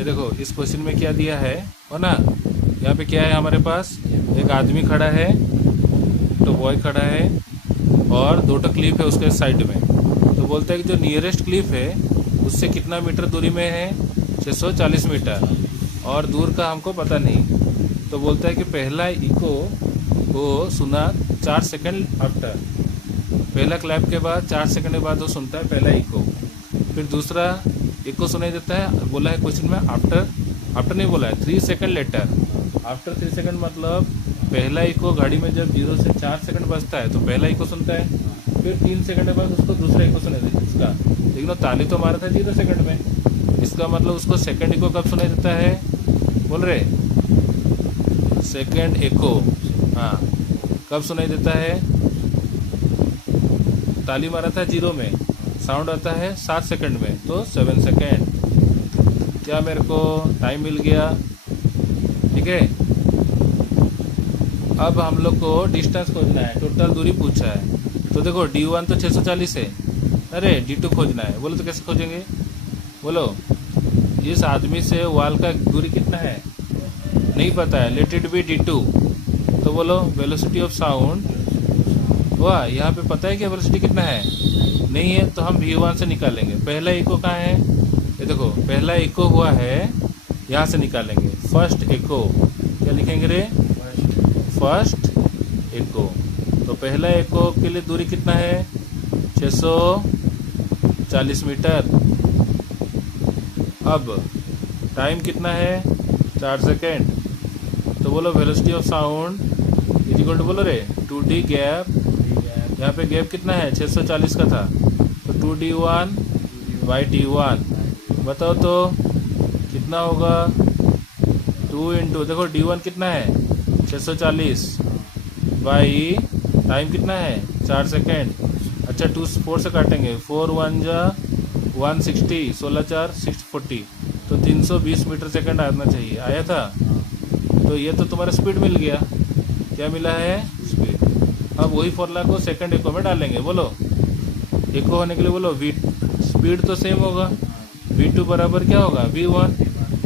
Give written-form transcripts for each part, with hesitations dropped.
ये देखो इस क्वेश्चन में क्या दिया है हो ना। यहाँ पे क्या है हमारे पास, एक आदमी खड़ा है, तो बॉय खड़ा है और दो क्लिफ है उसके साइड में। तो बोलता है कि जो नियरेस्ट क्लिफ है उससे कितना मीटर दूरी में है, 640 मीटर, और दूर का हमको पता नहीं। तो बोलता है कि पहला इको वो सुना 4 सेकंड आफ्टर, पहला क्लैप के बाद 4 सेकंड के बाद वो सुनता है पहला इको। फिर दूसरा इको सुनाई देता है, बोला है क्वेश्चन में आफ्टर नहीं बोला है, 3 सेकंड लेटर। आफ्टर 3 सेकंड मतलब पहला इको गाड़ी में जब 0 से 4 सेकंड बजता है तो पहला इको सुनता है, फिर 3 सेकंड के बाद उसको दूसरा इको सुनाई देता है इसका। लेकिन वो ताली तो मारा था 0 सेकंड में, इसका मतलब उसको सेकंड इको कब सुनाई देता है, बोल रहे सेकंड इको, हाँ कब सुनाई देता है, ताली मारा था 0 में, साउंड आता है 7 सेकंड में, तो 7 सेकंड। क्या मेरे को टाइम मिल गया, ठीक है। अब हम लोग को डिस्टेंस खोजना है, टोटल दूरी पूछा है। तो देखो D1 तो 640 है, अरे D2 खोजना है। बोलो तो कैसे खोजेंगे, बोलो इस आदमी से वॉल का दूरी कितना है नहीं पता है, लेट इट बी D2। तो बोलो वेलोसिटी ऑफ साउंड, वाह यहाँ पे पता है क्या वेलोसिटी कितना है, नहीं है तो हम V1 से निकालेंगे। पहला इको कहाँ है, ये देखो पहला इको हुआ है, यहाँ से निकालेंगे फर्स्ट इको। क्या लिखेंगे रे, फर्स्ट इको। तो पहला इको के लिए दूरी कितना है, 640 मीटर। अब टाइम कितना है, 4 सेकेंड। तो बोलो velocity of sound is equal to, बोलो रे 2D गैप, यहाँ पे गैप कितना है 640 का था, तो 2D1 बाई D1। बताओ तो कितना होगा, 2 इंटू, देखो D1 कितना है 640 बाई टाइम कितना है 4 सेकेंड। अच्छा 2 4 से काटेंगे, 4 1 जा 160, 16 4 640, तो 320 मीटर सेकेंड आना चाहिए, आया था। तो ये तो तुम्हारा स्पीड मिल गया, क्या मिला है, स्पीड। अब वही फॉर्मूला को सेकंड इको में डालेंगे। बोलो इको होने के लिए बोलो V, स्पीड तो सेम होगा, V2 बराबर क्या होगा V1।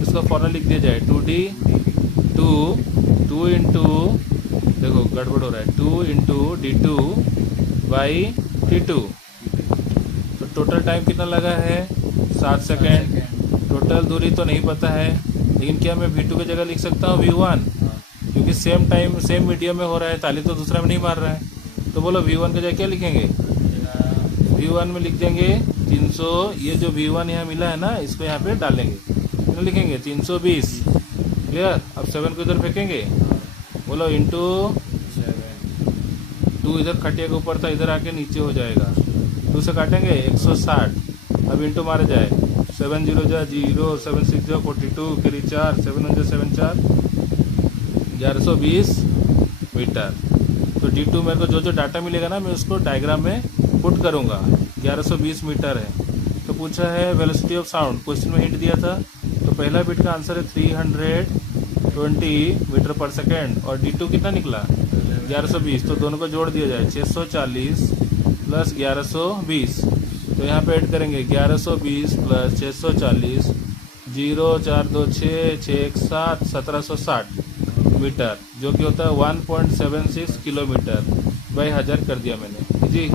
इसका फॉर्मूला लिख दिया जाए 2 इंटू, देखो गड़बड़ हो रहा है, 2 इंटू D2 बाई T2। तो टोटल टाइम कितना लगा है 7 सेकेंड। टोटल दूरी तो नहीं पता है, लेकिन क्या मैं V2 की जगह लिख सकता हूँ V1, क्योंकि सेम टाइम सेम मीडियम में हो रहा है, ताली तो दूसरा में नहीं मार रहा है। तो बोलो V1 की जगह क्या लिखेंगे, V1 में लिख देंगे 300, ये जो V1 यहाँ मिला है ना इसको यहाँ पे डालेंगे, कितना लिखेंगे 320, क्लियर। अब 7 को इधर फेंकेंगे, बोलो इंटू 2, इधर खटिया के ऊपर था, इधर आके नीचे हो जाएगा, 2 से काटेंगे 160। अब इंटू मारे जाए, 7 0 जा 0, 7 6 जा 42, करी 4, 7 1 जा 7 4, 1120 मीटर। तो D2 मेरे को जो जो डाटा मिलेगा ना मैं उसको डायग्राम में पुट करूँगा। 1120 मीटर है। तो पूछा है वेलोसिटी ऑफ साउंड, क्वेश्चन में हिंट दिया था, तो पहला बिट का आंसर है 320 मीटर पर सेकेंड, और D2 कितना निकला 1120। तो दोनों को जोड़ दिया जाए, 640 प्लस 1120। तो यहाँ पे ऐड करेंगे 1120 प्लस 640, 0 4 2 6 6 1 7, 1760 मीटर, जो कि होता है 1.76 किलोमीटर बाई 1000 कर दिया मैंने जी।